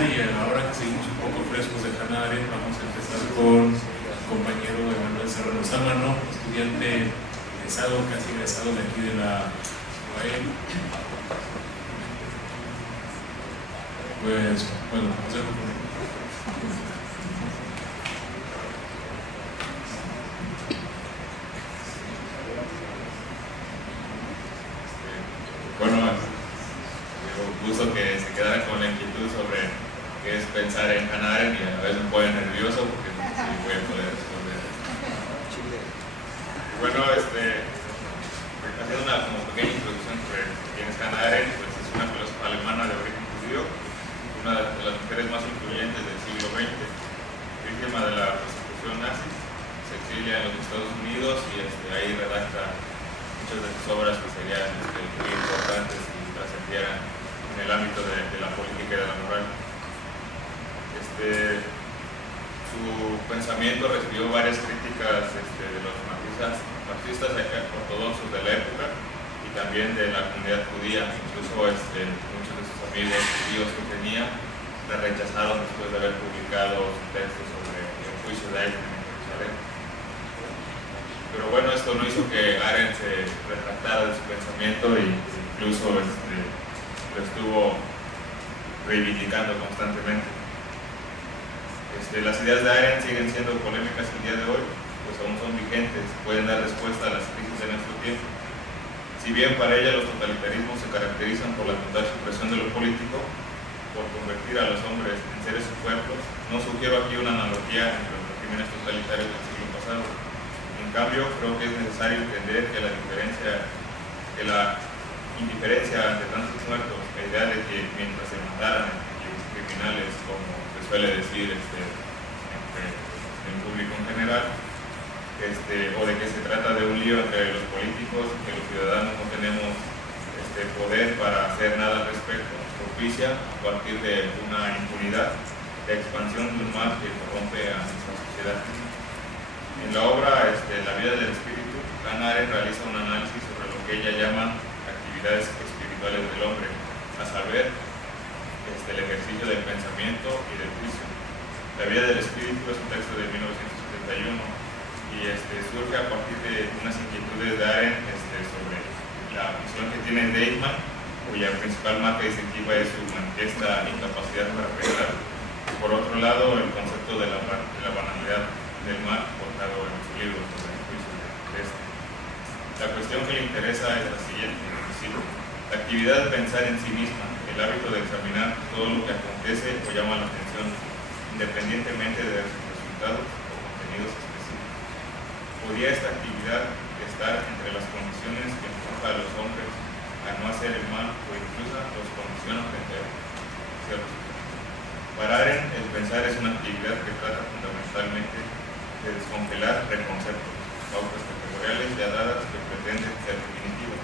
mañana, y ahora que seguimos un poco frescos de Hannah Arendt, vamos a empezar con el compañero Emanuel Serrano Sámano, estudiante egresado, casi egresado de aquí de la UAE. Pues bueno, vamos a ver con él. Gusto que se quedara con la inquietud sobre qué es pensar en Hannah Arendt, y a la vez me pone nervioso porque no sé si voy a poder responder. Bueno, haciendo una como pequeña introducción sobre quién es Hannah Arendt, pues es una filósofa alemana de origen judío, una de las mujeres más influyentes del siglo XX, víctima de la persecución nazi, se exilia en los Estados Unidos y ahí redacta muchas de sus obras que serían muy importantes y trascendieran en el ámbito de la política y de la moral. Su pensamiento recibió varias críticas de los marxistas ortodoxos de la época y también de la comunidad judía. Incluso muchos de sus amigos judíos que tenía la rechazaron después de haber publicado su texto sobre el juicio de Eichmann en Jerusalén. Pero bueno, esto no hizo que Arendt se retractara de su pensamiento e incluso lo estuvo reivindicando constantemente. Las ideas de Arendt siguen siendo polémicas el día de hoy, pues aún son vigentes, pueden dar respuesta a las crisis de nuestro tiempo. Si bien para ella los totalitarismos se caracterizan por la total supresión de lo político, por convertir a los hombres en seres superfluos, no sugiero aquí una analogía entre los regímenes totalitarios del siglo pasado. En cambio, creo que es necesario entender que la indiferencia ante tantos muertos, la idea de que mientras se mataran criminales, como se suele decir en público en general, o de que se trata de un lío entre los políticos, que los ciudadanos no tenemos poder para hacer nada al respecto, propicia a partir de una impunidad, de expansión de un mal que corrompe a nuestra sociedad. En la obra La vida del espíritu, Hannah Arendt realiza un análisis sobre lo que ella llama actividades espirituales del hombre, a saber, el ejercicio del pensamiento y del juicio. La vida del espíritu es un texto de 1971 y surge a partir de unas inquietudes de Arendt sobre la visión que tiene de Eichmann, cuya principal marca distintiva es su manifiesta incapacidad para pensar. Por otro lado, el concepto de la banalidad del mal, portado en su libro sobre el juicio de este. La cuestión que le interesa es la siguiente: la actividad de pensar en sí misma, el hábito de examinar todo lo que acontece o llama la atención, independientemente de sus resultados o contenidos específicos. ¿Podría esta actividad estar entre las condiciones que empujan a los hombres a no hacer el mal o incluso los condicionan frente a él? Para Arendt, el pensar es una actividad que trata fundamentalmente de descongelar preconceptos, pautas categoriales ya dadas que pretenden ser definitivas.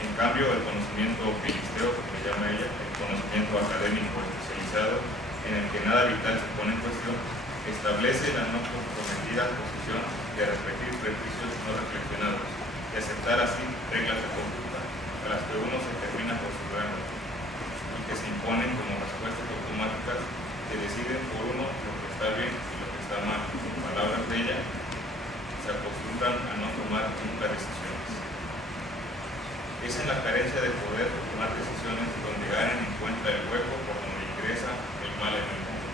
En cambio, el conocimiento filisteo, como le llama ella, el conocimiento académico especializado, en el que nada vital se pone en cuestión, establece la no comprometida posición de repetir prejuicios no reflexionados y aceptar así reglas de conducta a las que uno se termina acostumbrando y que se imponen como respuestas automáticas que deciden por uno lo que está bien y lo que está mal. En palabras de ella, se acostumbran a no tomar nunca decisiones. Es en la carencia de poder tomar decisiones donde Arendt encuentra el hueco por donde ingresa el mal en el mundo.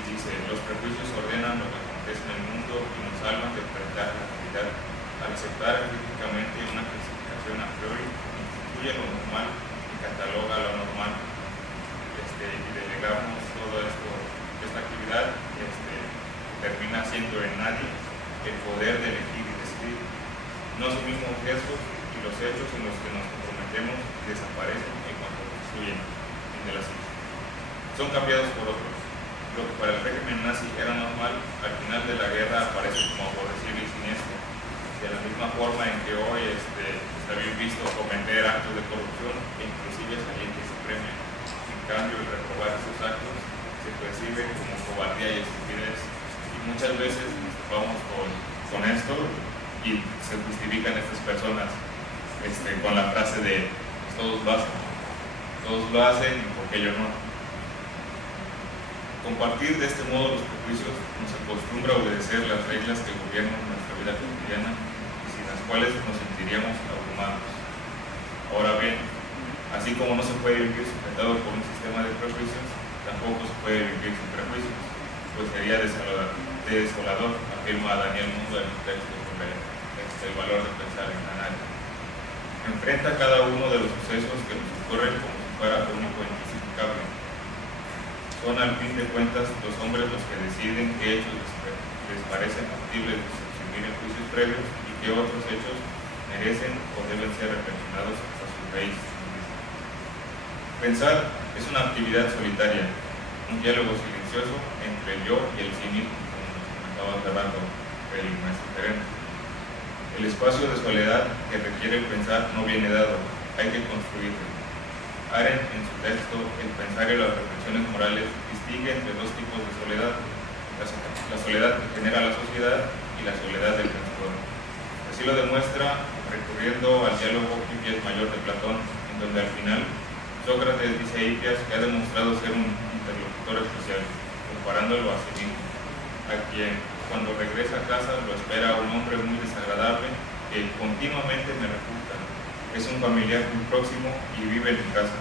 Y dice, los prejuicios ordenan lo que acontece en el mundo y nos salvan de enfrentar la realidad. Al aceptar críticamente una clasificación a priori, instituye lo normal y cataloga lo anormal. Y delegamos todo esto, esta actividad, termina siendo en nadie el poder de elegir y decidir. No asumimos riesgos y los hechos en los que nos comprometemos desaparecen en cuanto constituyen fin de la cita. Son cambiados por otros. Lo que para el régimen nazi era normal, al final de la guerra aparece como aborrecible y siniestro. De la misma forma en que hoy está bien visto cometer actos de corrupción e inclusive salir que se premia. En cambio, el reprobar esos actos se percibe como cobardía y estupidez. Y muchas veces vamos con esto y se justifican estas personas con la frase de pues todos lo hacen y por qué yo no. compartir de este modo los prejuicios nos acostumbra a obedecer las reglas que gobiernan nuestra vida cotidiana y sin las cuales nos sentiríamos abrumados. Ahora bien, así como no se puede vivir sujetado por un sistema de prejuicios, tampoco se puede vivir sin prejuicios, pues sería desolador, afirma Daniel Mundo en un texto sobre el valor de pensar en análisis. Enfrenta cada uno de los sucesos que nos ocurren como si fuera único e injustificable. Son al fin de cuentas los hombres los que deciden qué hechos les parecen factibles de subsumir en juicios previos y qué otros hechos merecen o deben ser reflexionados hasta su raíz. Pensar es una actividad solitaria, un diálogo silencioso entre el yo y el sí mismo, como nos comentaba hace rato el maestro Terence. El espacio de soledad que requiere el pensar no viene dado, hay que construirlo. Arendt, en su texto El pensar y las reflexiones morales, distingue entre dos tipos de soledad: la soledad que genera la sociedad y la soledad del pensador. Así lo demuestra recurriendo al diálogo Hipias Mayor de Platón, en donde al final Sócrates dice a Hipias que ha demostrado ser un interlocutor especial, comparándolo a sí mismo, a quien cuando regresa a casa lo espera un hombre muy desagradable que continuamente me refuta. Es un familiar muy próximo y vive en mi casa,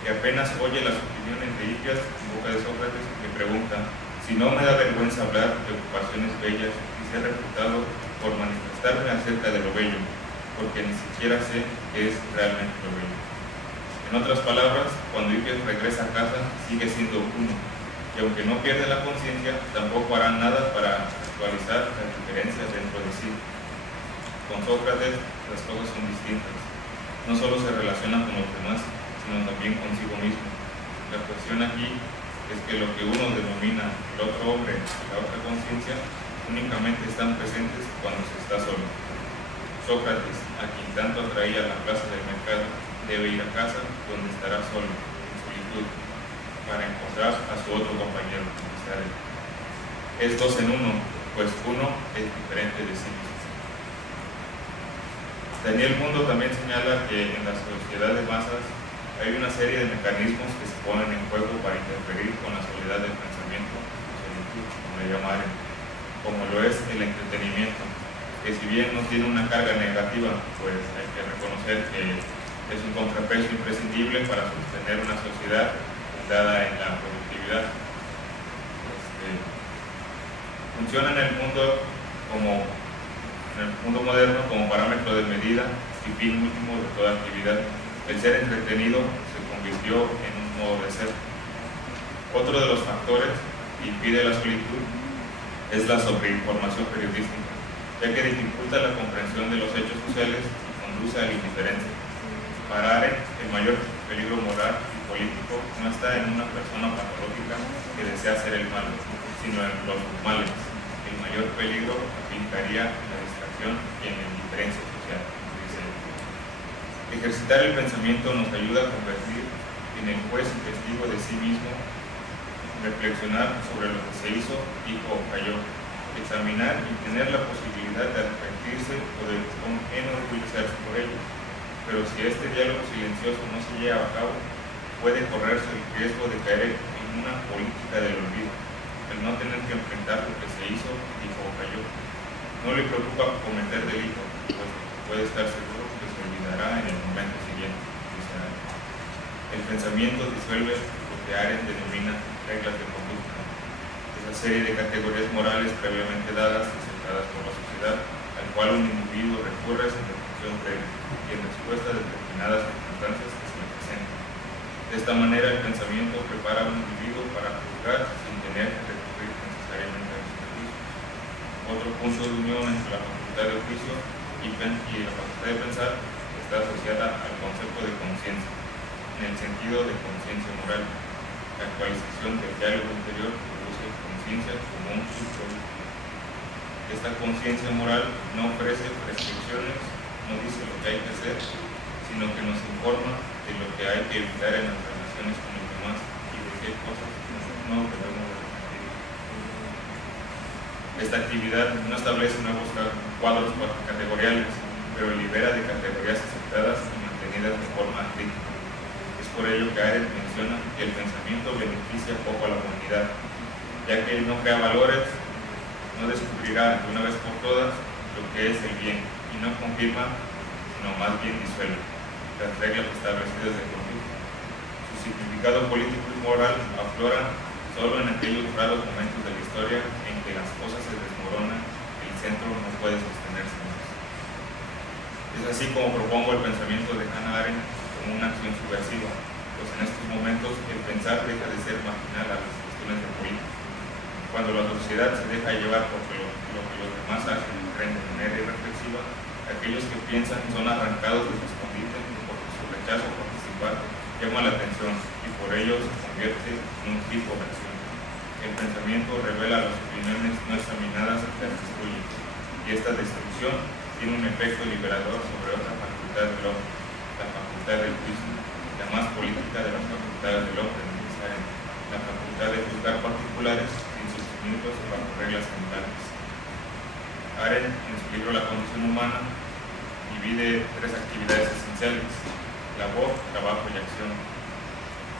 que apenas oye las opiniones de Hipias en boca de Sócrates, le pregunta si no me da vergüenza hablar de ocupaciones bellas y ser refutado por manifestarme acerca de lo bello, porque ni siquiera sé qué es realmente lo bello. En otras palabras, cuando Hipias regresa a casa sigue siendo uno, y aunque no pierde la conciencia, tampoco hará nada para actualizar las diferencias dentro de sí. Con Sócrates las cosas son distintas. No solo se relaciona con los demás, sino también consigo mismo. La cuestión aquí es que lo que uno denomina el otro hombre y la otra conciencia únicamente están presentes cuando se está solo. Sócrates, a quien tanto atraía la plaza del mercado, debe ir a casa donde estará solo, en solitud, para encontrar a su otro compañero, es dos en uno, pues uno es diferente de sí mismo. Daniel Mundo también señala que en la sociedad de masas hay una serie de mecanismos que se ponen en juego para interferir con la soledad del pensamiento, como le llaman, como lo es el entretenimiento, que si bien no tiene una carga negativa, pues hay que reconocer que es un contrapeso imprescindible para sostener una sociedad fundada en la productividad. Funciona en el mundo moderno como parámetro de medida y fin último de toda actividad. El ser entretenido se convirtió en un modo de ser. Otro de los factores que impide la solitud es la sobreinformación periodística, ya que dificulta la comprensión de los hechos sociales y conduce a la indiferencia. Para Arendt, el mayor peligro moral y político no está en una persona patológica que desea hacer el mal, sino en los males. El mayor peligro implicaría en la distracción y en la indiferencia social, dice él. Ejercitar el pensamiento nos ayuda a convertir en el juez y testigo de sí mismo, reflexionar sobre lo que se hizo, dijo o cayó, examinar y tener la posibilidad de arrepentirse o de enorgullecerse por ello. Pero si este diálogo silencioso no se lleva a cabo, puede correrse el riesgo de caer en una política del olvido, el no tener que enfrentar lo que se hizo, dijo o cayó. No le preocupa cometer delito, pues puede estar seguro que se olvidará en el momento siguiente, dice Arendt. El pensamiento disuelve lo que Arendt denomina reglas de conducta, esa serie de categorías morales previamente dadas y aceptadas por la sociedad, al cual un individuo recurre sin reflexión previa y en respuesta a determinadas circunstancias que se le presentan. De esta manera, el pensamiento prepara a un individuo para juzgar sin tener que recurrir necesariamente a los juicios. Otro punto de unión entre la facultad de juicio y la facultad de pensar está asociada al concepto de conciencia, en el sentido de conciencia moral. La actualización del diálogo interior produce conciencia como un subproducto. Esta conciencia moral no ofrece prescripciones, no dice lo que hay que hacer, sino que nos informa de lo que hay que evitar en las relaciones con los demás y de qué cosas no debemos repetir. Esta actividad no establece nuevos cuadros categoriales, pero libera de categorías aceptadas y mantenidas de forma crítica. Es por ello que Arendt menciona que el pensamiento beneficia poco a la humanidad, ya que no crea valores, no descubrirá de una vez por todas lo que es el bien y no confirma, sino más bien disuelve las reglas establecidas de conducta. Su significado político y moral aflora solo en aquellos raros momentos de la historia en que las cosas se desmoronan y el centro no puede sostenerse más. Es así como propongo el pensamiento de Hannah Arendt como una acción subversiva, pues en estos momentos el pensar deja de ser marginal a las cuestiones de política. Cuando la sociedad se deja llevar por lo que los demás hacen y creen de manera irreflexiva, aquellos que piensan son arrancados de su escondite porque su rechazo a participar llama la atención y por ello se convierte en un tipo de acción. El pensamiento revela las opiniones no examinadas y las destruye, y esta destrucción tiene un efecto liberador sobre otra facultad del hombre, la facultad del juicio, la más política de las facultades del hombre, la facultad de juzgar particulares sin suprimirlos bajo reglas generales. Arendt, en su libro La condición humana, divide tres actividades esenciales: labor, trabajo y acción.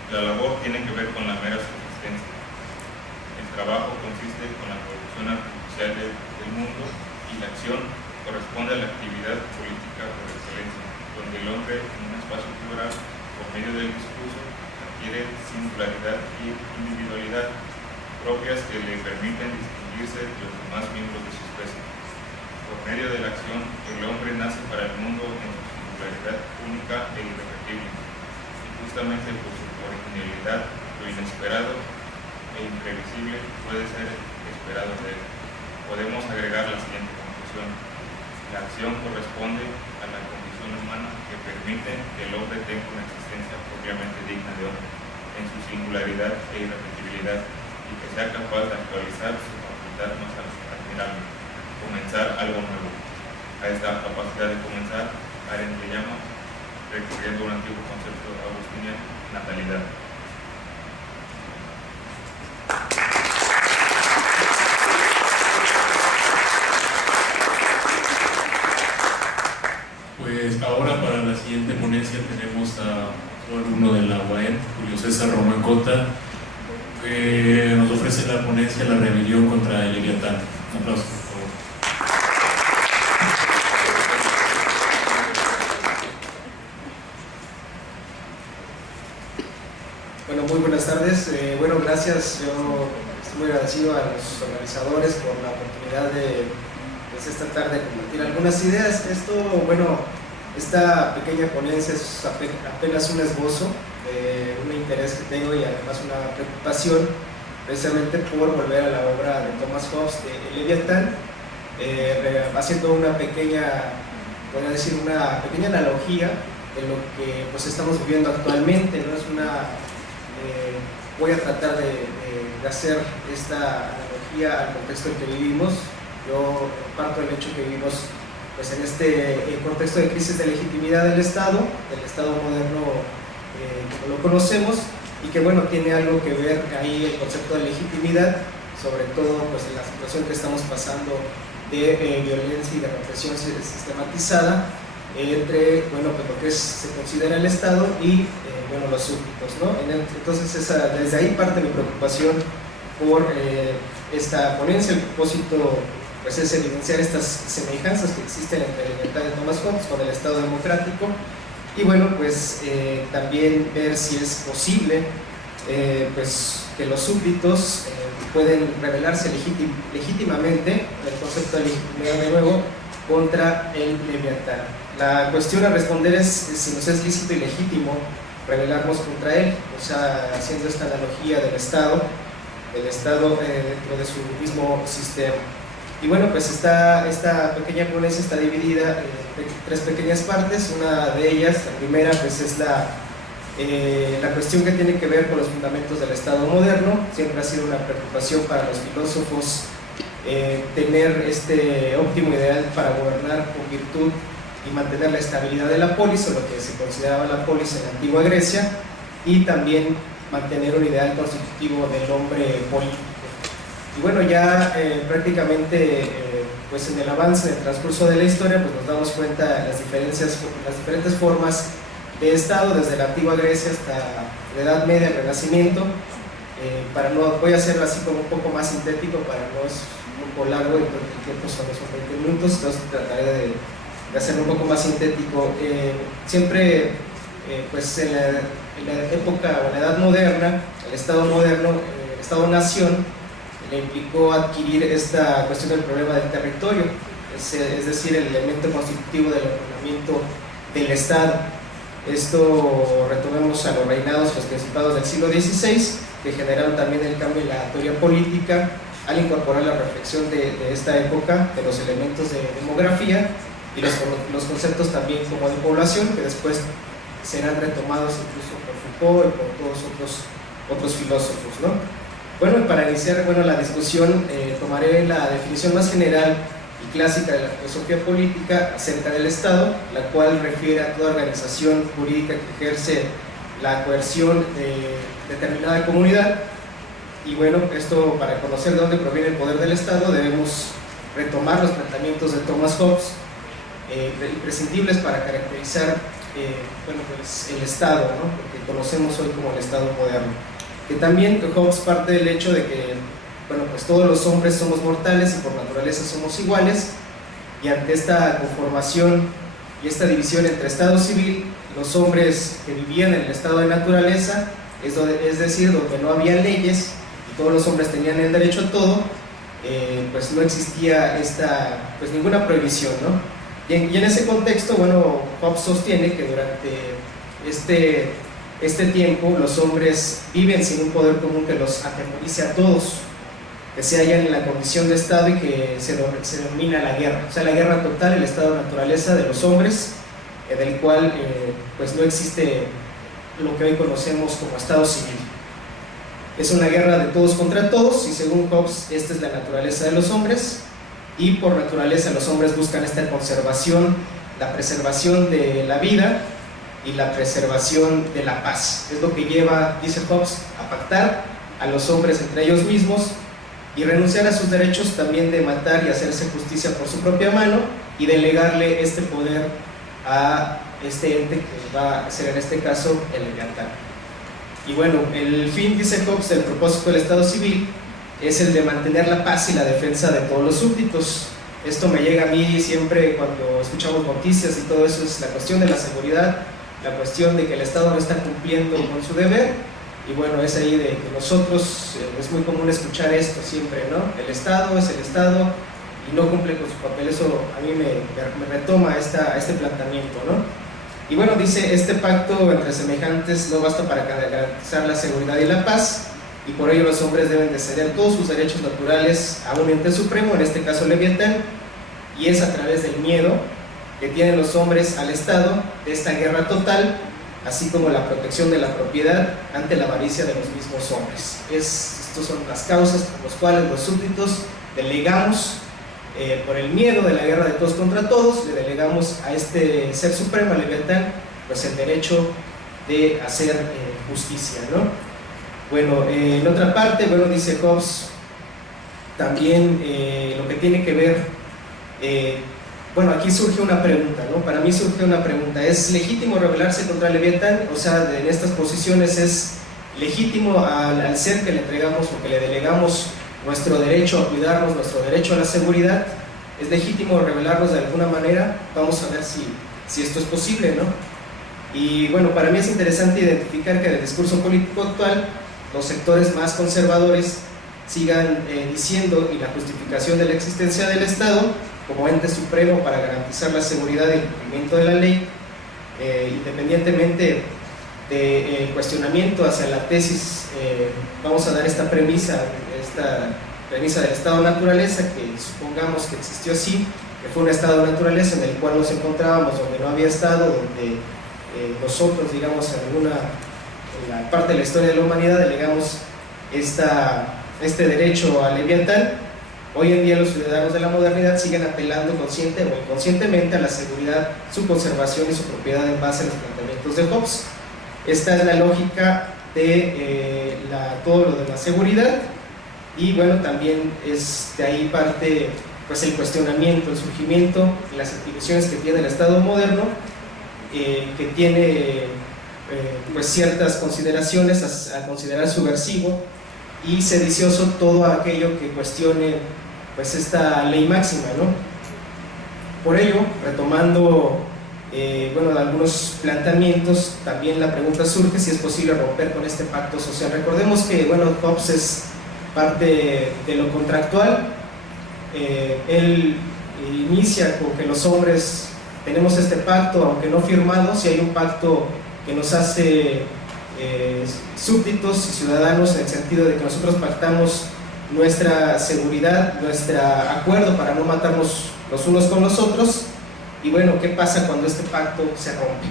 La labor tiene que ver con la mera subsistencia. El trabajo consiste con la producción artificial del mundo y la acción corresponde a la actividad política por excelencia, donde el hombre en un espacio plural, por medio del discurso, adquiere singularidad y individualidad propias que le permiten distinguirse de los demás miembros de su especie. Por medio de la acción, el hombre nace para el mundo en su singularidad única e irrepetible, y justamente por su originalidad, lo inesperado e imprevisible puede ser esperado de él. Podemos agregar la siguiente conclusión: la acción corresponde a la condición humana que permite que el hombre tenga una existencia propiamente digna de hombre, en su singularidad e irrepetibilidad, y que sea capaz de actualizar su facultad más admirable, comenzar algo nuevo. A esta capacidad de comenzar, Arendt le llama, recurriendo a un antiguo concepto agustiniano, natalidad. Pues ahora para la siguiente ponencia tenemos a un alumno de la UAM, Julio César Román Cota, que nos ofrece la ponencia La rebelión contra el Leviatán. Un aplauso, por favor. Bueno, muy buenas tardes. Gracias. Yo estoy muy agradecido a los organizadores por la oportunidad de esta tarde compartir algunas ideas. Esta pequeña ponencia es apenas un esbozo de un interés que tengo y además una preocupación precisamente por volver a la obra de Thomas Hobbes de El Leviatán, haciendo una pequeña analogía de lo que pues estamos viviendo actualmente, ¿no? Voy a tratar de hacer esta analogía al contexto en que vivimos. Yo parto del hecho que vivimos pues, en este contexto de crisis de legitimidad del Estado moderno como lo conocemos, y que tiene algo que ver ahí el concepto de legitimidad, sobre todo pues, en la situación que estamos pasando de violencia y de represión sistematizada entre lo que se considera el Estado y los súbditos, ¿no? Entonces desde ahí parte mi preocupación por esta ponencia. El propósito pues, es evidenciar estas semejanzas que existen entre la libertad de Thomas Hobbes con el Estado democrático y también ver si es posible que los súbditos pueden rebelarse legítimamente, el concepto de legitimidad de nuevo, contra el Leviatán. La cuestión a responder es si nos es lícito y legítimo rebelarnos contra él, haciendo esta analogía del Estado dentro de su mismo sistema. Y esta pequeña ponencia está dividida en tres pequeñas partes. Una de ellas, la primera, es la cuestión que tiene que ver con los fundamentos del Estado moderno. Siempre ha sido una preocupación para los filósofos tener este óptimo ideal para gobernar con virtud y mantener la estabilidad de la polis, o lo que se consideraba la polis en la antigua Grecia, y también mantener un ideal constitutivo del hombre político. Y prácticamente en el avance, en el transcurso de la historia, pues nos damos cuenta de las diferentes formas de Estado desde la antigua Grecia hasta la Edad Media, el Renacimiento. Voy a hacerlo así como un poco más sintético para no es un poco largo y porque el tiempo son 20 minutos, entonces trataré de hacerlo un poco más sintético. Siempre pues en la época o en la Edad Moderna, el Estado moderno, el Estado-nación, le implicó adquirir esta cuestión del problema del territorio, es decir, el elemento constitutivo del ordenamiento del Estado. Esto retomemos a los reinados, los principados del siglo XVI, que generaron también el cambio en la teoría política al incorporar la reflexión de esta época, de los elementos de demografía y los conceptos también como de población, que después serán retomados incluso por Foucault y por todos otros filósofos, ¿no? Bueno, para iniciar la discusión, tomaré la definición más general y clásica de la filosofía política acerca del Estado, la cual refiere a toda organización jurídica que ejerce la coerción de determinada comunidad. Y bueno, esto, para conocer de dónde proviene el poder del Estado, debemos retomar los planteamientos de Thomas Hobbes, imprescindibles para caracterizar pues el Estado, ¿no? Porque conocemos hoy como el Estado moderno. Que también Hobbes parte del hecho de que pues todos los hombres somos mortales y por naturaleza somos iguales, y ante esta conformación y esta división entre estado civil, los hombres que vivían en el estado de naturaleza, es decir, donde no había leyes y todos los hombres tenían el derecho a todo, pues no existía pues ninguna prohibición, ¿no? Y en ese contexto, Hobbes sostiene que durante este tiempo los hombres viven sin un poder común que los atemorice a todos, que se hallan en la condición de Estado y que se denomina la guerra, o sea, la guerra total, el estado de naturaleza de los hombres, del cual pues no existe lo que hoy conocemos como Estado civil. Es una guerra de todos contra todos, y según Hobbes esta es la naturaleza de los hombres, y por naturaleza los hombres buscan esta conservación, la preservación de la vida y la preservación de la paz. Es lo que lleva, dice Hobbes, a pactar a los hombres entre ellos mismos y renunciar a sus derechos también de matar y hacerse justicia por su propia mano, y delegarle este poder a este ente que va a ser en este caso el Leviatán. Y bueno, el fin, dice Hobbes, del propósito del Estado civil es el de mantener la paz y la defensa de todos los súbditos. Esto me llega a mí siempre cuando escuchamos noticias y todo eso, es la cuestión de la seguridad, la cuestión de que el Estado no está cumpliendo con su deber. Y bueno, es ahí de que nosotros, es muy común escuchar esto siempre, ¿no? El Estado es el Estado y no cumple con su papel. Eso a mí me retoma este planteamiento, ¿no? Y bueno, dice, este pacto entre semejantes no basta para garantizar la seguridad y la paz, y por ello los hombres deben de ceder todos sus derechos naturales a un ente supremo, en este caso Leviatán, y es a través del miedo que tienen los hombres al Estado, de esta guerra total, así como la protección de la propiedad ante la avaricia de los mismos hombres. Estas son las causas por las cuales los súbditos delegamos, por el miedo de la guerra de todos contra todos, le delegamos a este ser supremo, a Leviatán, pues el derecho de hacer justicia, ¿no? Bueno, en otra parte, dice Hobbes, también lo que tiene que ver, aquí surge una pregunta, ¿no? Para mí surge una pregunta: ¿es legítimo rebelarse contra el Leviatán? O sea, en estas posiciones, ¿es legítimo al ser que le entregamos o que le delegamos nuestro derecho a cuidarnos, nuestro derecho a la seguridad? ¿Es legítimo rebelarnos de alguna manera? Vamos a ver si esto es posible, ¿no? Y bueno, para mí es interesante identificar que en el discurso político actual los sectores más conservadores sigan diciendo, y la justificación de la existencia del Estado como ente supremo para garantizar la seguridad y el cumplimiento de la ley, independientemente del cuestionamiento hacia la tesis, vamos a dar esta premisa del estado de naturaleza, que supongamos que existió así, que fue un estado de naturaleza en el cual nos encontrábamos donde no había Estado, donde nosotros, digamos, en la parte de la historia de la humanidad delegamos este derecho a Leviatán. Hoy en día los ciudadanos de la modernidad siguen apelando consciente o inconscientemente a la seguridad, su conservación y su propiedad en base a los planteamientos de Hobbes. Esta es la lógica de todo lo de la seguridad, y bueno, también es de ahí parte pues el cuestionamiento, el surgimiento y las atribuciones que tiene el Estado moderno que tiene pues ciertas consideraciones a considerar subversivo y sedicioso todo aquello que cuestione pues esta ley máxima, ¿no? Por ello, retomando bueno, algunos planteamientos, también la pregunta surge si es posible romper con este pacto social. Recordemos que bueno, Hobbes es parte de lo contractual. Él inicia con que los hombres tenemos este pacto, aunque no firmado, si hay un pacto que nos hace súbditos y ciudadanos, en el sentido de que nosotros pactamos nuestra seguridad, nuestro acuerdo para no matarnos los unos con los otros. Y bueno, ¿qué pasa cuando este pacto se rompe?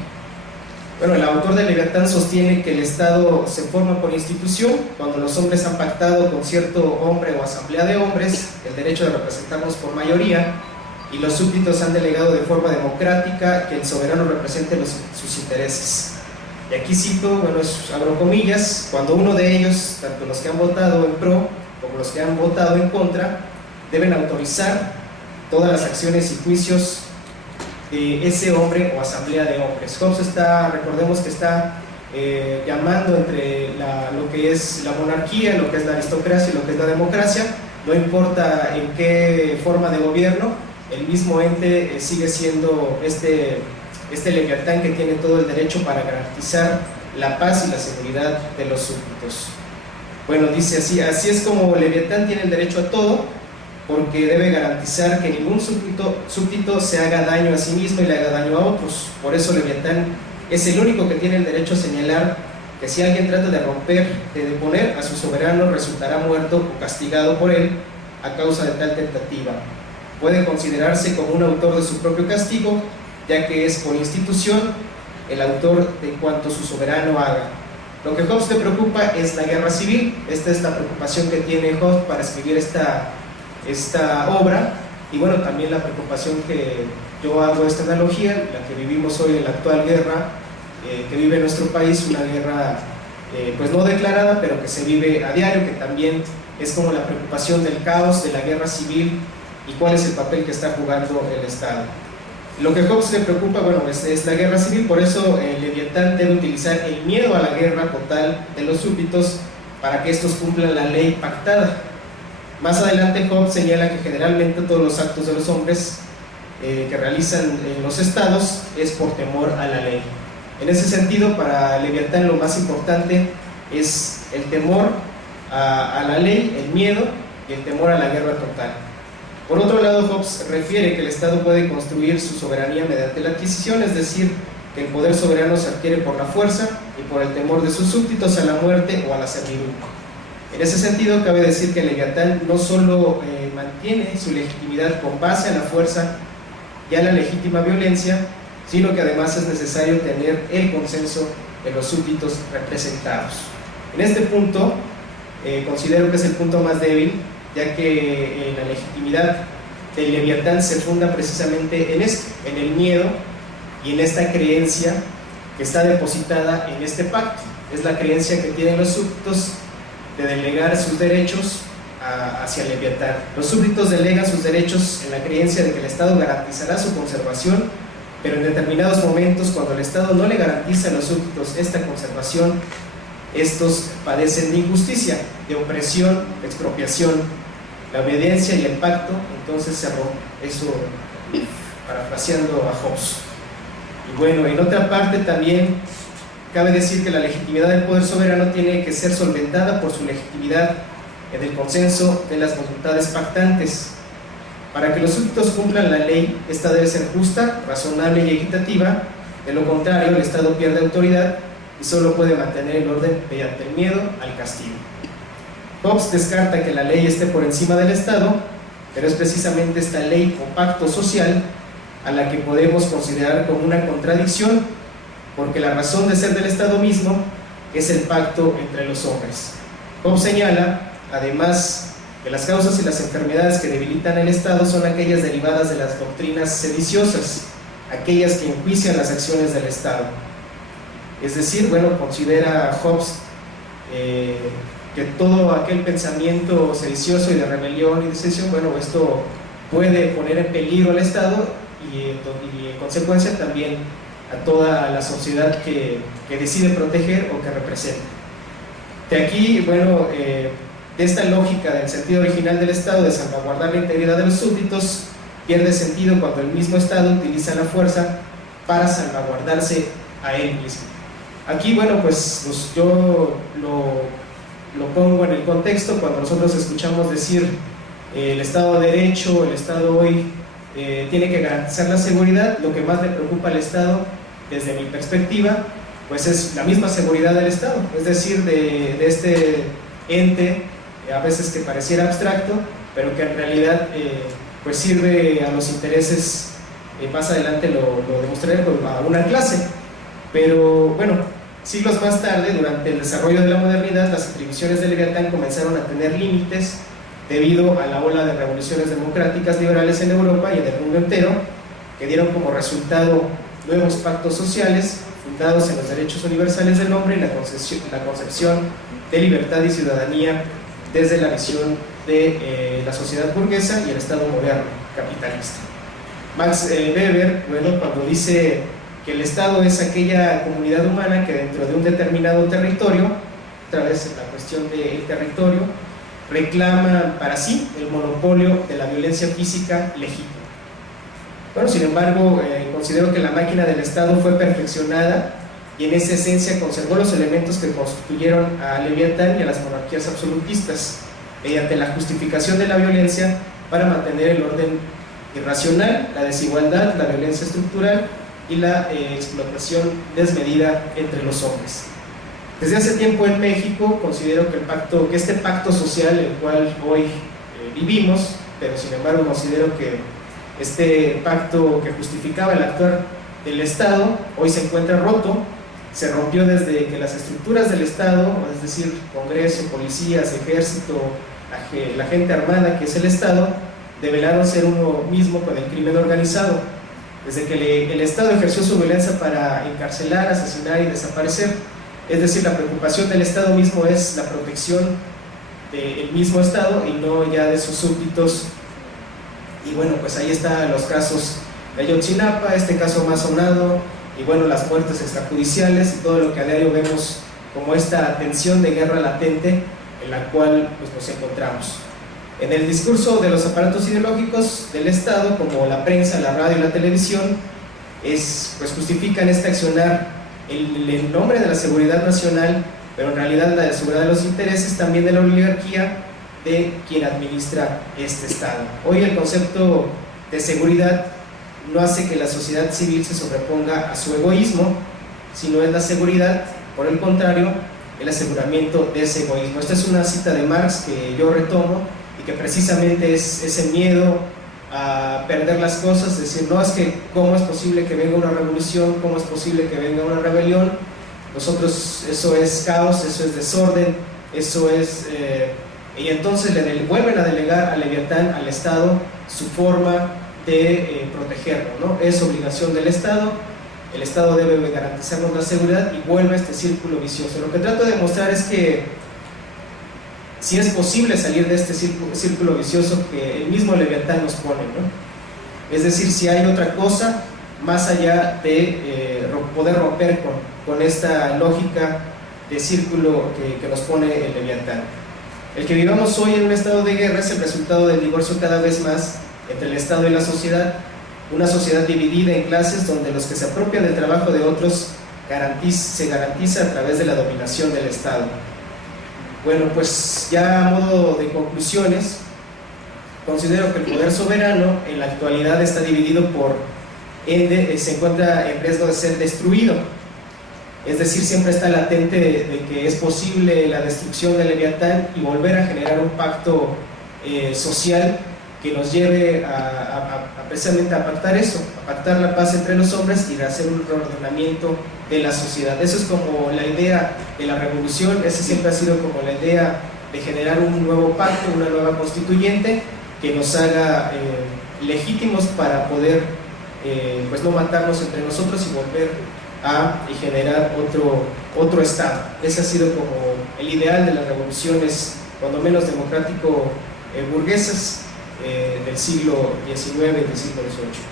Bueno, el autor de Leviatán sostiene que el Estado se forma por institución cuando los hombres han pactado con cierto hombre o asamblea de hombres el derecho de representarnos por mayoría, y los súbditos han delegado de forma democrática que el soberano represente sus intereses. Y aquí cito, bueno, abro comillas, cuando uno de ellos, tanto los que han votado en pro como los que han votado en contra, deben autorizar todas las acciones y juicios de ese hombre o asamblea de hombres. Hobbes recordemos que está llamando entre lo que es la monarquía, lo que es la aristocracia y lo que es la democracia. No importa en qué forma de gobierno, el mismo ente sigue siendo este Leviatán que tiene todo el derecho para garantizar la paz y la seguridad de los súbditos. Bueno, dice así es como Leviatán tiene el derecho a todo, porque debe garantizar que ningún súbdito se haga daño a sí mismo y le haga daño a otros. Por eso Leviatán es el único que tiene el derecho a señalar que si alguien trata de deponer a su soberano, resultará muerto o castigado por él a causa de tal tentativa. Puede considerarse como un autor de su propio castigo, ya que es por institución el autor de cuanto su soberano haga. Lo que Hobbes le preocupa es la guerra civil. Esta es la preocupación que tiene Hobbes para escribir esta obra, y bueno, también la preocupación que yo hago esta analogía, la que vivimos hoy en la actual guerra que vive nuestro país, una guerra pues no declarada, pero que se vive a diario, que también es como la preocupación del caos, de la guerra civil, y cuál es el papel que está jugando el Estado. Lo que Hobbes le preocupa, bueno, es la guerra civil. Por eso Leviatán debe utilizar el miedo a la guerra total de los súbditos para que estos cumplan la ley pactada. Más adelante Hobbes señala que generalmente todos los actos de los hombres que realizan en los estados es por temor a la ley. En ese sentido, para Leviatán lo más importante es el temor a la ley, el miedo y el temor a la guerra total. Por otro lado, Hobbes refiere que el Estado puede construir su soberanía mediante la adquisición, es decir, que el poder soberano se adquiere por la fuerza y por el temor de sus súbditos a la muerte o a la servidumbre. En ese sentido, cabe decir que Leviatán no solo mantiene su legitimidad con base a la fuerza y a la legítima violencia, sino que además es necesario tener el consenso de los súbditos representados. En este punto, considero que es el punto más débil, ya que la legitimidad del Leviatán se funda precisamente en esto, en el miedo y en esta creencia que está depositada en este pacto. Es la creencia que tienen los súbditos de delegar sus derechos hacia el Leviatán. Los súbditos delegan sus derechos en la creencia de que el Estado garantizará su conservación, pero en determinados momentos, cuando el Estado no le garantiza a los súbditos esta conservación, estos padecen de injusticia, de opresión, de expropiación. La obediencia y el pacto entonces se rompe. Eso parafraseando a Hobbes. Y bueno, en otra parte también cabe decir que la legitimidad del poder soberano tiene que ser solventada por su legitimidad en el consenso de las voluntades pactantes. Para que los súbditos cumplan la ley, esta debe ser justa, razonable y equitativa. De lo contrario, el Estado pierde autoridad y solo puede mantener el orden mediante el miedo al castigo. Hobbes descarta que la ley esté por encima del Estado, pero es precisamente esta ley o pacto social a la que podemos considerar como una contradicción, porque la razón de ser del Estado mismo es el pacto entre los hombres. Hobbes señala, además, que las causas y las enfermedades que debilitan el Estado son aquellas derivadas de las doctrinas sediciosas, aquellas que enjuician las acciones del Estado. Es decir, bueno, considera Hobbes que todo aquel pensamiento sedicioso y de rebelión y de secesión, bueno, esto puede poner en peligro al Estado y en consecuencia también a toda la sociedad que decide proteger o que representa. De aquí, bueno, de esta lógica del sentido original del Estado de salvaguardar la integridad de los súbditos, pierde sentido cuando el mismo Estado utiliza la fuerza para salvaguardarse a él mismo. Aquí, bueno, pues yo lo pongo en el contexto cuando nosotros escuchamos decir el Estado de Derecho, el Estado hoy tiene que garantizar la seguridad. Lo que más le preocupa al Estado, desde mi perspectiva, pues es la misma seguridad del Estado, es decir, de este ente, a veces que pareciera abstracto, pero que en realidad pues sirve a los intereses, más adelante lo demostraré con una clase. Pero bueno, siglos más tarde, durante el desarrollo de la modernidad, las atribuciones de Leviatán comenzaron a tener límites debido a la ola de revoluciones democráticas liberales en Europa y en el mundo entero, que dieron como resultado nuevos pactos sociales fundados en los derechos universales del hombre y la concepción de libertad y ciudadanía desde la visión de la sociedad burguesa y el Estado moderno, capitalista. Max Weber, bueno, cuando dice que el Estado es aquella comunidad humana que dentro de un determinado territorio, otra vez en la cuestión del territorio, reclama para sí el monopolio de la violencia física legítima. Bueno, sin embargo, considero que la máquina del Estado fue perfeccionada y en esa esencia conservó los elementos que constituyeron a Leviatán y a las monarquías absolutistas, mediante la justificación de la violencia para mantener el orden irracional, la desigualdad, la violencia estructural y la explotación desmedida entre los hombres. Desde hace tiempo en México considero que este pacto social, el cual hoy vivimos, pero sin embargo considero que este pacto que justificaba el actuar del Estado hoy se encuentra roto. Se rompió desde que las estructuras del Estado, es decir, Congreso, policías, ejército, la gente armada que es el Estado, develaron ser uno mismo con el crimen organizado. Desde que el Estado ejerció su violencia para encarcelar, asesinar y desaparecer, es decir, la preocupación del Estado mismo es la protección del mismo Estado y no ya de sus súbditos. Y bueno, pues ahí están los casos de Ayotzinapa, este caso más sonado, y bueno, las muertes extrajudiciales y todo lo que a diario vemos como esta tensión de guerra latente en la cual pues, nos encontramos. En el discurso de los aparatos ideológicos del Estado, como la prensa, la radio y la televisión, pues justifican este accionar el nombre de la seguridad nacional, pero en realidad la de seguridad de los intereses también de la oligarquía de quien administra este Estado. Hoy el concepto de seguridad no hace que la sociedad civil se sobreponga a su egoísmo, sino es la seguridad, por el contrario, el aseguramiento de ese egoísmo. Esta es una cita de Marx que yo retomo y que precisamente es ese miedo a perder las cosas, es decir, no es que cómo es posible que venga una revolución, cómo es posible que venga una rebelión, nosotros eso es caos, eso es desorden, eso es... y entonces le vuelven a delegar a Leviatán, al Estado, su forma de protegerlo, ¿no? Es obligación del Estado, el Estado debe garantizarnos la seguridad y vuelve a este círculo vicioso. Lo que trato de mostrar es que si es posible salir de este círculo vicioso que el mismo Leviatán nos pone, ¿no? Es decir, si hay otra cosa más allá de poder romper con esta lógica de círculo que nos pone el Leviatán. El que vivamos hoy en un estado de guerra es el resultado del divorcio cada vez más entre el Estado y la sociedad, una sociedad dividida en clases donde los que se apropian del trabajo de otros se garantiza a través de la dominación del Estado. Bueno, pues ya a modo de conclusiones, considero que el poder soberano en la actualidad está dividido se encuentra en riesgo de ser destruido. Es decir, siempre está latente de que es posible la destrucción del Leviatán y volver a generar un pacto social que nos lleve precisamente a pactar eso, a pactar la paz entre los hombres y a hacer un reordenamiento de la sociedad. Eso es como la idea de la revolución, esa siempre ha sido como la idea de generar un nuevo pacto, una nueva constituyente que nos haga legítimos para poder pues no matarnos entre nosotros y volver a generar otro Estado. Ese ha sido como el ideal de las revoluciones, cuando menos democrático, burguesas del siglo XIX y del siglo XVIII.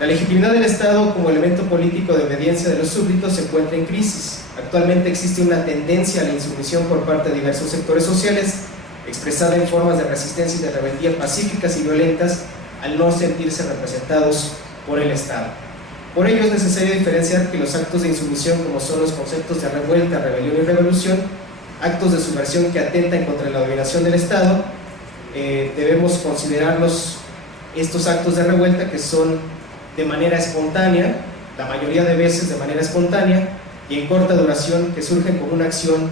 La legitimidad del Estado como elemento político de obediencia de los súbditos se encuentra en crisis. Actualmente existe una tendencia a la insumisión por parte de diversos sectores sociales, expresada en formas de resistencia y de rebeldía pacíficas y violentas, al no sentirse representados por el Estado. Por ello es necesario diferenciar que los actos de insumisión, como son los conceptos de revuelta, rebelión y revolución, actos de subversión que atentan contra la dominación del Estado, debemos considerarlos estos actos de revuelta que son de manera espontánea, la mayoría de veces de manera espontánea y en corta duración, que surgen como una acción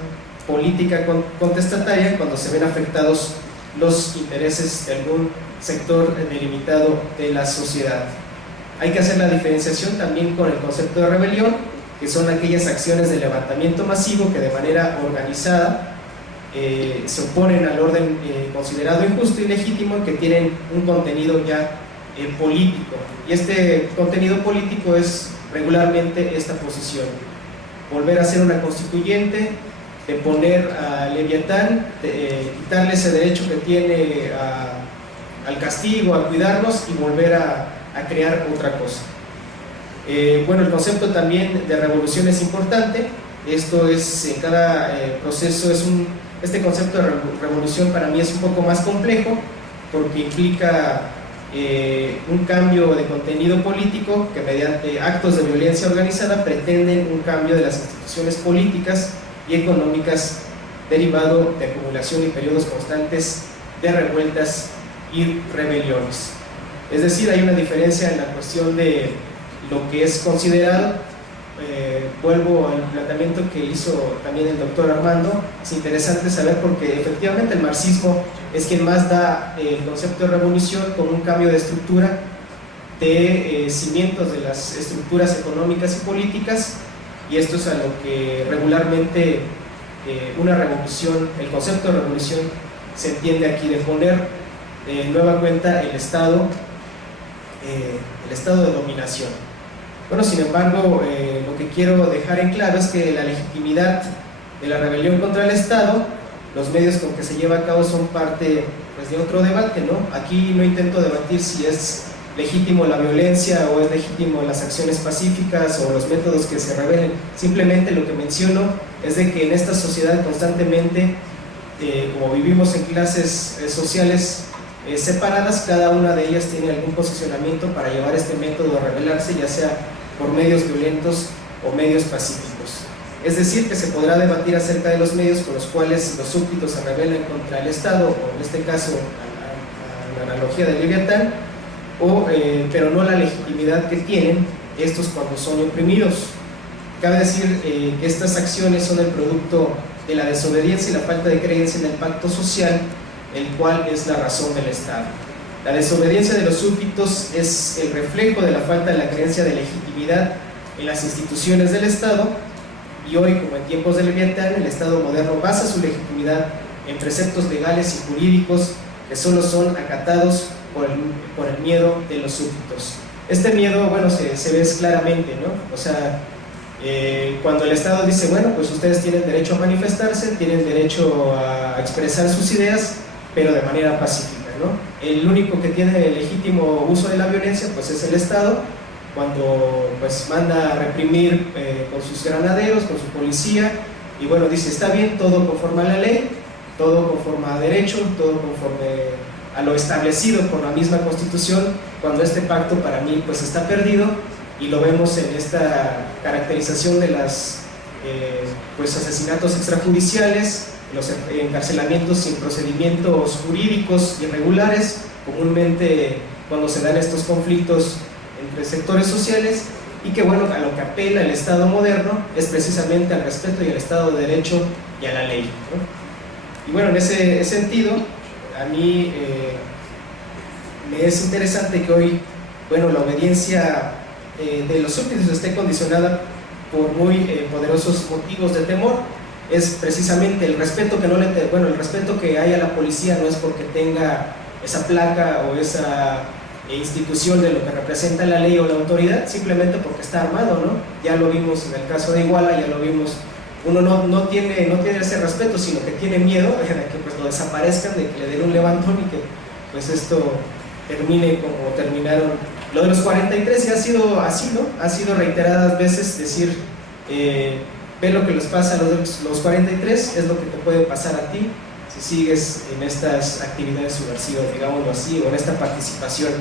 política contestataria cuando se ven afectados los intereses de algún sector delimitado de la sociedad. Hay que hacer la diferenciación también con el concepto de rebelión, que son aquellas acciones de levantamiento masivo que de manera organizada se oponen al orden considerado injusto y legítimo, que tienen un contenido ya político. Y este contenido político es regularmente esta posición: volver a ser una constituyente, de poner a Leviatán, quitarle ese derecho que tiene al castigo, a cuidarnos y volver a crear otra cosa. Bueno, el concepto también de revolución es importante. Esto es, en cada proceso este concepto de revolución para mí es un poco más complejo, porque implica un cambio de contenido político que mediante actos de violencia organizada pretenden un cambio de las instituciones políticas y económicas derivado de acumulación y periodos constantes de revueltas y rebeliones. Es decir, hay una diferencia en la cuestión de lo que es considerado. Vuelvo al planteamiento que hizo también el doctor Armando. Es interesante saber, porque efectivamente el marxismo es quien más da el concepto de revolución con un cambio de estructura, de cimientos de las estructuras económicas y políticas, y esto es a lo que regularmente una revolución, el concepto de revolución se entiende aquí, de poner de nueva cuenta el estado de dominación. Bueno, sin embargo, lo que quiero dejar en claro es que la legitimidad de la rebelión contra el Estado, los medios con que se lleva a cabo son parte, pues, de otro debate, ¿no? Aquí no intento debatir si es legítimo la violencia o es legítimo las acciones pacíficas o los métodos que se revelen. Simplemente lo que menciono es de que en esta sociedad constantemente, como vivimos en clases sociales separadas, cada una de ellas tiene algún posicionamiento para llevar este método a rebelarse, ya sea por medios violentos o medios pacíficos. Es decir, que se podrá debatir acerca de los medios con los cuales los súbditos se rebelan contra el Estado, o en este caso a la analogía de Leviatán, pero no la legitimidad que tienen estos cuando son oprimidos. Cabe decir que estas acciones son el producto de la desobediencia y la falta de creencia en el pacto social, el cual es la razón del Estado. La desobediencia de los súbditos es el reflejo de la falta de la creencia de legitimidad en las instituciones del Estado, y hoy, como en tiempos de Leviatán, el Estado moderno basa su legitimidad en preceptos legales y jurídicos que solo son acatados por el miedo de los súbditos. Este miedo, bueno, se ve claramente, ¿no? O sea, cuando el Estado dice, bueno, pues ustedes tienen derecho a manifestarse, tienen derecho a expresar sus ideas, pero de manera pacífica, ¿no? El único que tiene el legítimo uso de la violencia, pues es el Estado, cuando pues manda a reprimir con sus granaderos, con su policía, y bueno, dice, está bien, todo conforme a la ley, todo conforme a derecho, todo conforme a lo establecido por la misma Constitución, cuando este pacto para mí pues está perdido, y lo vemos en esta caracterización de las pues asesinatos extrajudiciales, los encarcelamientos sin procedimientos jurídicos irregulares, comúnmente cuando se dan estos conflictos entre sectores sociales, y que bueno, a lo que apela el Estado moderno es precisamente al respeto y al Estado de Derecho y a la ley, ¿no? Y bueno, en ese sentido, a mí me es interesante que hoy, bueno, la obediencia de los súbditos esté condicionada por muy poderosos motivos de temor. Es precisamente el respeto que el respeto que hay a la policía no es porque tenga esa placa o esa institución de lo que representa la ley o la autoridad, simplemente porque está armado, ¿no? Ya lo vimos en el caso de Iguala, ya lo vimos. Uno no tiene ese respeto, sino que tiene miedo de que pues lo desaparezcan, de que le den un levantón y que pues esto termine como terminaron Lo de los 43 ya ha sido así, ¿no? Ha sido reiteradas veces decir, ve lo que les pasa a los 43, es lo que te puede pasar a ti si sigues en estas actividades subversivas, digámoslo así, o en esta participación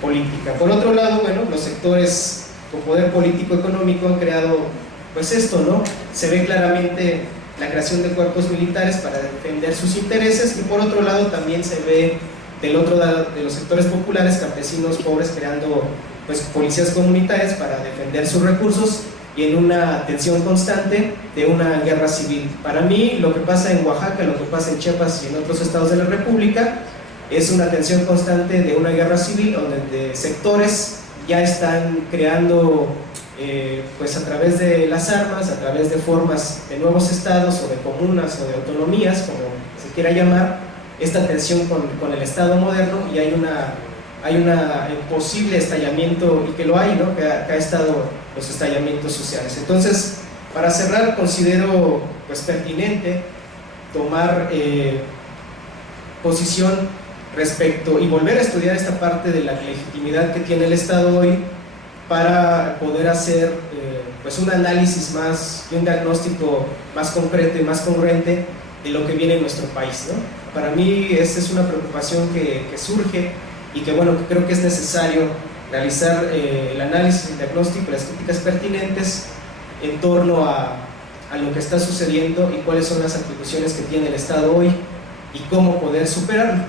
política. Por otro lado, bueno, los sectores con poder político económico han creado pues esto, ¿no? Se ve claramente la creación de cuerpos militares para defender sus intereses, y por otro lado también se ve del otro lado de los sectores populares, campesinos pobres, creando pues policías comunitarias para defender sus recursos, y en una tensión constante de una guerra civil. Para mí, lo que pasa en Oaxaca, lo que pasa en Chiapas y en otros estados de la República es una tensión constante de una guerra civil, donde sectores ya están creando pues a través de las armas, a través de formas de nuevos estados o de comunas o de autonomías, como se quiera llamar, esta tensión con el Estado moderno, y hay una posible estallamiento, y que lo hay, ¿no? que ha estado los estallamientos sociales. Entonces, para cerrar, considero pues pertinente tomar posición respecto y volver a estudiar esta parte de la legitimidad que tiene el Estado hoy, para poder hacer pues un análisis más y un diagnóstico más concreto y más congruente de lo que viene en nuestro país, ¿no? Para mí esta es una preocupación que surge, y que bueno, que creo que es necesario realizar el análisis, el diagnóstico, las críticas pertinentes en torno a lo que está sucediendo y cuáles son las atribuciones que tiene el Estado hoy y cómo poder superarlo.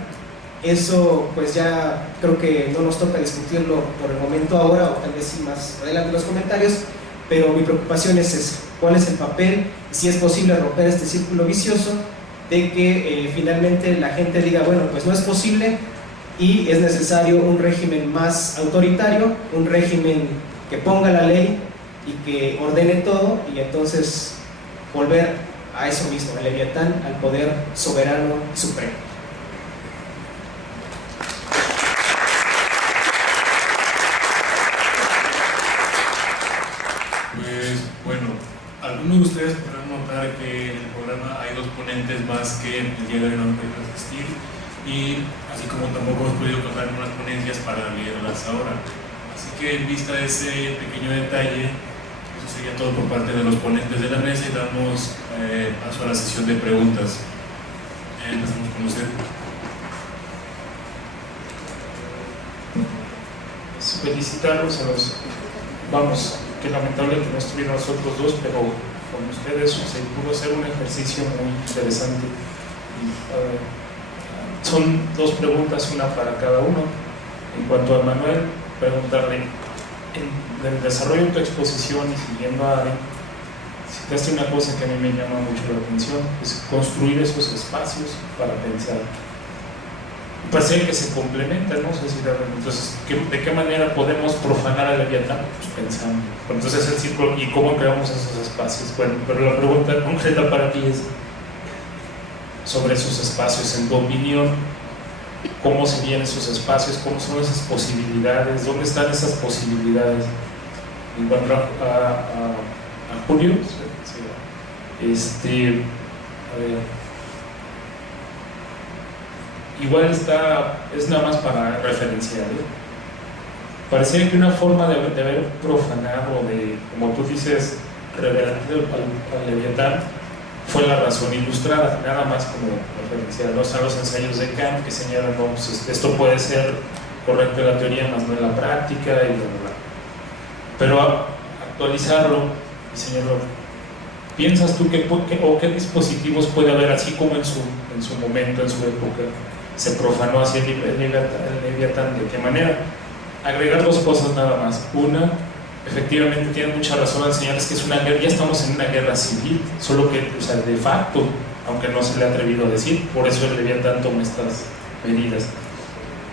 Eso pues ya creo que no nos toca discutirlo por el momento ahora, o tal vez sí más adelante en los comentarios, pero mi preocupación es esa: cuál es el papel, y si es posible romper este círculo vicioso de que finalmente la gente diga, bueno, pues no es posible y es necesario un régimen más autoritario, un régimen que ponga la ley y que ordene todo, y entonces volver a eso mismo, al Leviatán, al poder soberano y supremo. Pues bueno, algunos de ustedes podrán notar que en el programa hay dos ponentes más que el día de hoy no han podido asistir, y así como tampoco hemos podido contar con las ponencias para leerlas ahora. Así que en vista de ese pequeño detalle, eso sería todo por parte de los ponentes de la mesa, y damos paso a la sesión de preguntas. Empezamos con usted. Felicitarlos a los, vamos, que lamentable que no estuvieron los otros dos, pero con ustedes se pudo hacer un ejercicio muy interesante. Son dos preguntas, una para cada uno. En cuanto a Manuel, preguntarle, en el desarrollo de tu exposición y siguiendo a Aren, citaste una cosa que a mí me llama mucho la atención, es construir esos espacios para pensar. Parece que se complementan, ¿no? Entonces, ¿de qué manera podemos profanar al Leviatán? Pues pensando. Entonces, el círculo, ¿y cómo creamos esos espacios? Bueno, pero la pregunta concreta para ti es sobre esos espacios, en tu opinión, ¿cómo serían esos espacios? ¿Cómo son esas posibilidades? ¿Dónde están esas posibilidades? En cuanto a Julio, a ver, igual es nada más para referenciar, ¿eh? Parece que una forma de haber profanado, de, como tú dices, revelar al Leviatán, fue la razón ilustrada, nada más como referenciar, ¿no? Están los ensayos de Kant que señalan, no, pues esto puede ser correcto en la teoría, más no en la práctica, y bla, bla, bla. Pero actualizarlo y señalarlo, ¿piensas tú qué dispositivos puede haber, así como en su momento, en su época, se profanó hacia el Leviatán? ¿De qué manera? Agregar dos cosas nada más. Una, efectivamente tiene mucha razón al señalar, es que es una guerra, ya estamos en una guerra civil, solo que, o sea, de facto, aunque no se le ha atrevido a decir, por eso el Leviatán toma estas medidas.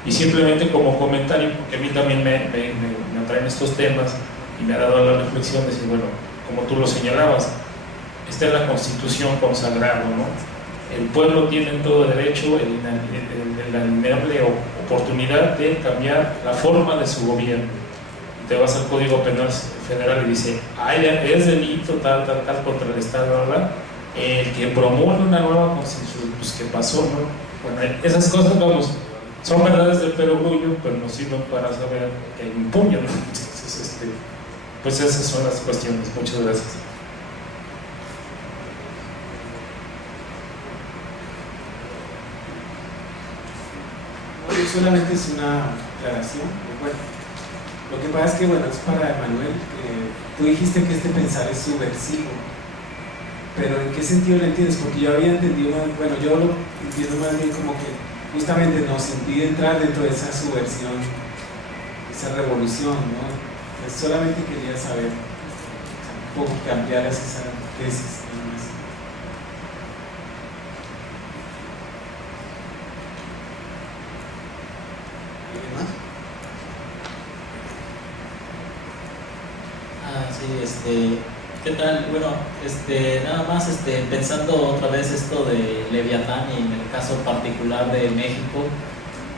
Y simplemente como comentario, porque a mí también me atraen estos temas y me ha dado la reflexión de decir, bueno, como tú lo señalabas, esta es la Constitución consagrada, ¿no? El pueblo tiene todo derecho, la inalienable oportunidad de cambiar la forma de su gobierno. Y te vas al Código Penal Federal y dice, es delito tal contra el Estado, ¿verdad? El que promueve una nueva Constitución, pues ¿qué pasó, no? Bueno, esas cosas, vamos, son verdades del perogrullo, pero nos sirven para saber que hay un puño, ¿no? Entonces, pues esas son las cuestiones. Muchas gracias. No, solamente es una aclaración. Bueno, lo que pasa es que, bueno, es para Emanuel. Tú dijiste que este pensar es subversivo, pero ¿en qué sentido lo entiendes? Porque yo había entendido, bueno, yo lo entiendo más bien como que justamente nos impide entrar dentro de esa subversión, esa revolución, ¿no? Pues solamente quería saber, un poco cambiaras esa tesis. ¿Alguien más? Sí, ¿qué tal? Bueno, nada más pensando otra vez esto de Leviatán y en el caso particular de México,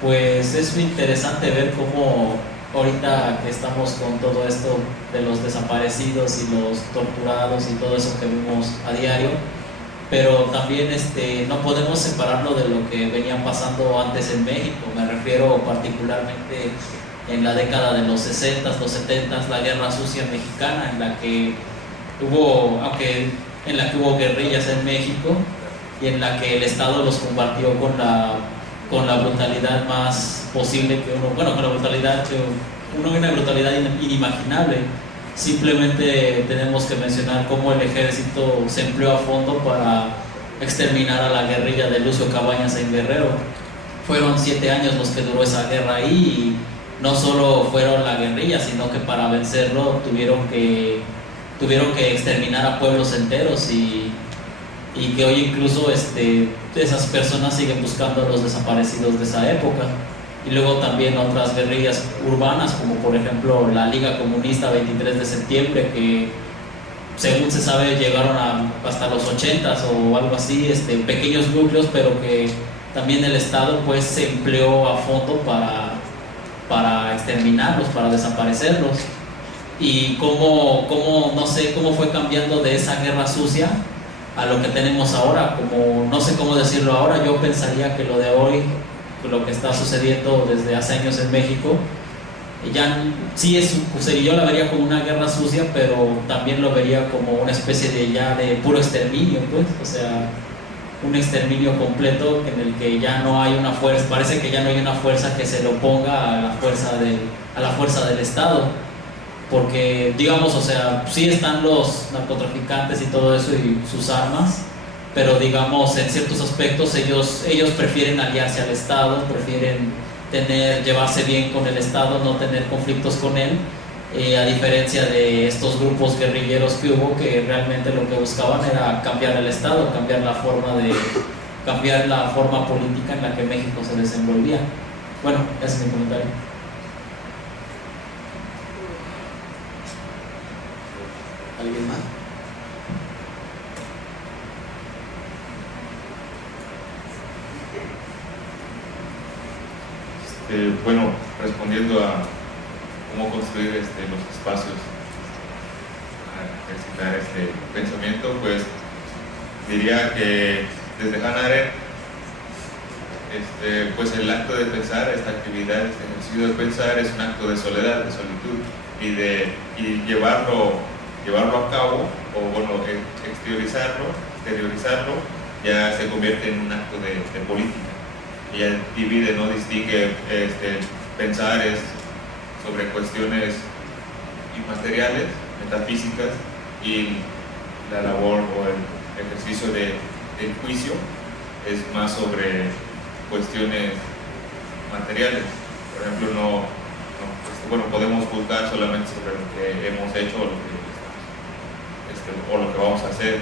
pues es muy interesante ver cómo ahorita que estamos con todo esto de los desaparecidos y los torturados y todo eso que vemos a diario, pero también no podemos separarlo de lo que venía pasando antes en México. Me refiero particularmente en la década de los 60s, los 70s, la guerra sucia mexicana, en la que hubo guerrillas en México y en la que el Estado los combatió con la brutalidad más posible que con la brutalidad una brutalidad inimaginable. Simplemente tenemos que mencionar cómo el ejército se empleó a fondo para exterminar a la guerrilla de Lucio Cabañas en Guerrero. Fueron 7 años los que duró esa guerra ahí, y no solo fueron la guerrilla, sino que para vencerlo tuvieron que exterminar a pueblos enteros, y que hoy incluso esas personas siguen buscando a los desaparecidos de esa época. Y luego también otras guerrillas urbanas, como por ejemplo la Liga Comunista 23 de septiembre, que según se sabe llegaron hasta los 80s o algo así, pequeños núcleos, pero que también el Estado pues se empleó a fondo para exterminarlos, para desaparecerlos. Y cómo no sé cómo fue cambiando de esa guerra sucia a lo que tenemos ahora. Como no sé cómo decirlo ahora, yo pensaría que lo de hoy, lo que está sucediendo desde hace años en México, ya sí yo la vería como una guerra sucia, pero también lo vería como una especie de puro exterminio, pues, o sea, un exterminio completo en el que ya no hay una fuerza, parece que ya no hay una fuerza que se le oponga a la fuerza del Estado. Porque, digamos, o sea, sí están los narcotraficantes y todo eso y sus armas, pero digamos, en ciertos aspectos ellos prefieren aliarse al Estado, prefieren llevarse bien con el Estado, no tener conflictos con él, a diferencia de estos grupos guerrilleros que hubo, que realmente lo que buscaban era cambiar el Estado, cambiar la forma política en la que México se desenvolvía. Bueno, ese es mi comentario. ¿Alguien más? Bueno, respondiendo a cómo construir los espacios para ejercitar este pensamiento, pues diría que desde Hannah Arendt, pues el acto de pensar, esta actividad, este ejercicio de pensar es un acto de soledad, de solitud, y llevarlo a cabo, o bueno, exteriorizarlo, ya se convierte en un acto de política. Ella divide, no distingue pensar es sobre cuestiones inmateriales, metafísicas, y la labor o el ejercicio del juicio es más sobre cuestiones materiales. Por ejemplo, podemos juzgar solamente sobre lo que hemos hecho o lo que vamos a hacer,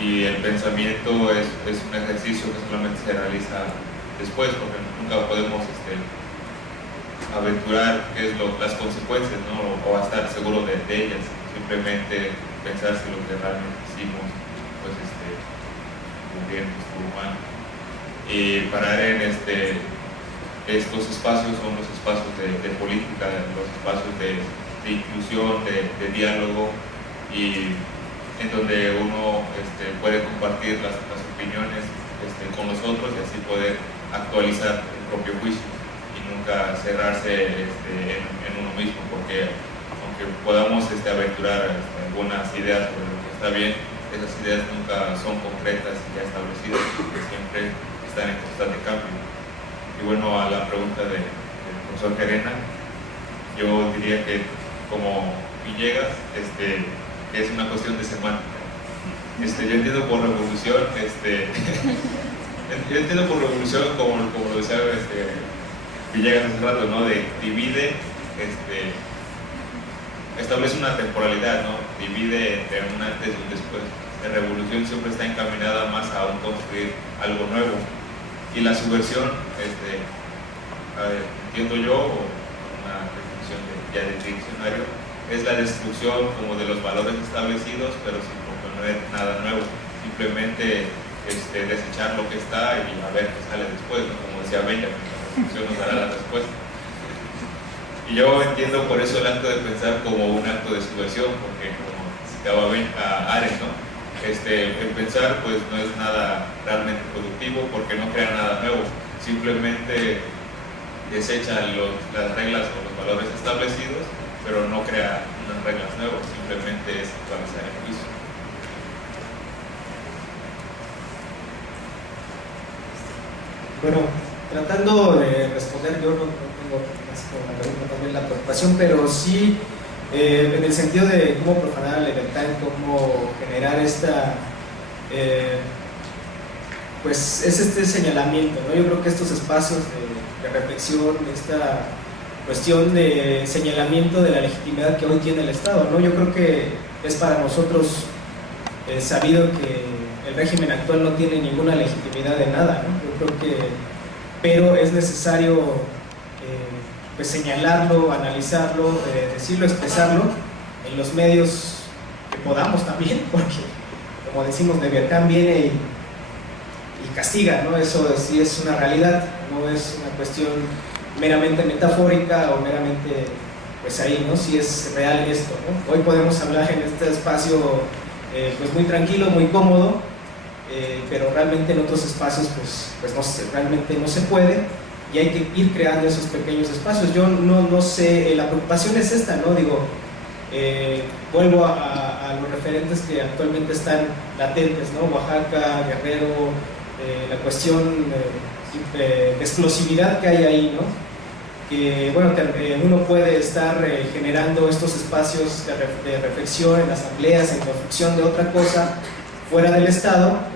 y el pensamiento es un ejercicio que solamente se realiza después, porque nunca podemos aventurar qué es las consecuencias, ¿no? o estar seguro de ellas. Simplemente pensar si lo que realmente hicimos pues estuvo bien, estuvo mal. Y parar en estos espacios son los espacios de política, los espacios de inclusión, de diálogo, y en donde uno puede compartir las opiniones con los otros, y así poder actualizar el propio juicio y nunca cerrarse en uno mismo, porque aunque podamos aventurar algunas ideas sobre lo que está bien, esas ideas nunca son concretas y ya establecidas, porque siempre están en constante cambio. Y bueno, a la pregunta del profesor Gerena, yo diría que como Villegas, que es una cuestión de semántica. Yo entiendo por revolución, yo entiendo por revolución como lo decía Villegas hace rato, ¿no? De divide, establece una temporalidad, ¿no? Divide entre un antes y un después. La revolución siempre está encaminada más a construir algo nuevo. Y la subversión, entiendo yo, una definición ya de diccionario, es la destrucción como de los valores establecidos, pero sin proponer nada nuevo. Simplemente desechar lo que está y a ver qué sale después, ¿no? Como decía Benjamin, la revolución nos dará la respuesta. Y yo entiendo por eso el acto de pensar como un acto de subversión, porque como citaba a Arendt, ¿no? El pensar pues no es nada realmente productivo porque no crea nada nuevo, simplemente desecha las reglas o los valores establecidos, pero no crea unas reglas nuevas, simplemente es actualizar el juicio. Bueno, tratando de responder, yo no tengo así como la pregunta también la preocupación, pero sí en el sentido de cómo profanar la libertad, cómo generar pues es este señalamiento, ¿no? Yo creo que estos espacios de reflexión, esta cuestión de señalamiento de la legitimidad que hoy tiene el Estado, ¿no? Yo creo que es para nosotros sabido que el régimen actual no tiene ninguna legitimidad de nada, ¿no? Yo creo que, pero es necesario pues señalarlo, analizarlo, decirlo, expresarlo en los medios que podamos también, porque como decimos, Leviatán viene y castiga, ¿no? Eso sí es una realidad, no es una cuestión meramente metafórica o meramente pues ahí, ¿no? Sí es real esto, ¿no? Hoy podemos hablar en este espacio pues muy tranquilo, muy cómodo, pero realmente en otros espacios pues realmente no se puede. Y hay que ir creando esos pequeños espacios. Yo no sé, la preocupación es esta, ¿no? Digo, vuelvo a los referentes que actualmente están latentes, ¿no? Oaxaca, Guerrero, la cuestión de explosividad que hay ahí, ¿no? Que, bueno, uno puede estar generando estos espacios de reflexión en asambleas, en construcción de otra cosa fuera del Estado,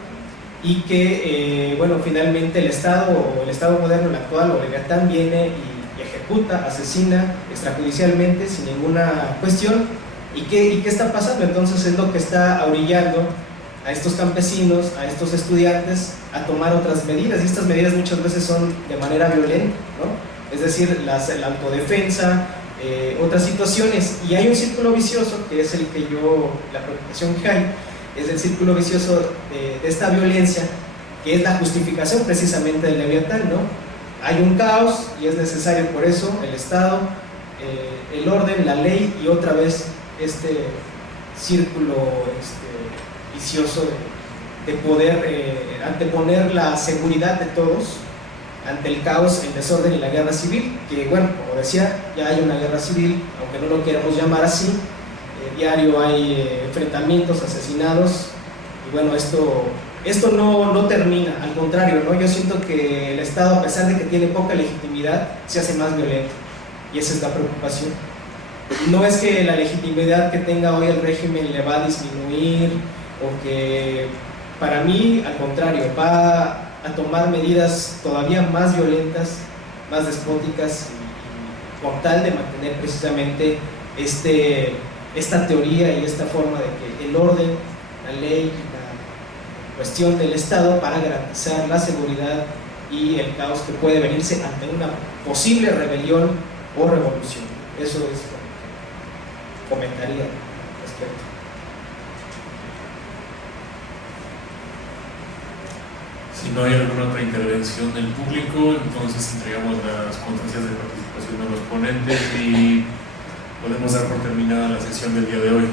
y que, bueno, finalmente el Estado o el Estado moderno, el actual o Leviatán viene y ejecuta, asesina extrajudicialmente sin ninguna cuestión. ¿Y qué está pasando? Entonces es lo que está orillando a estos campesinos, a estos estudiantes a tomar otras medidas, y estas medidas muchas veces son de manera violenta, ¿no? Es decir, la autodefensa, otras situaciones, y hay un círculo vicioso que es la preocupación que hay, es el círculo vicioso de esta violencia, que es la justificación precisamente del Leviatán, ¿no? Hay un caos y es necesario por eso el Estado, el orden, la ley y otra vez este círculo vicioso de poder anteponer la seguridad de todos ante el caos, el desorden y la guerra civil, que bueno, como decía, ya hay una guerra civil, aunque no lo queramos llamar así. Diario hay enfrentamientos, asesinados, y bueno, esto no termina, al contrario, ¿no? Yo siento que el Estado, a pesar de que tiene poca legitimidad, se hace más violento, y esa es la preocupación. No es que la legitimidad que tenga hoy el régimen le va a disminuir, o que, para mí, al contrario, va a tomar medidas todavía más violentas, más despóticas, y con tal de mantener precisamente esta teoría y esta forma de que el orden, la ley, la cuestión del Estado para garantizar la seguridad y el caos que puede venirse ante una posible rebelión o revolución. Eso es lo que comentaría al respecto. Si no hay alguna otra intervención del público, entonces entregamos las constancias de participación de los ponentes y podemos dar por terminada la sesión del día de hoy.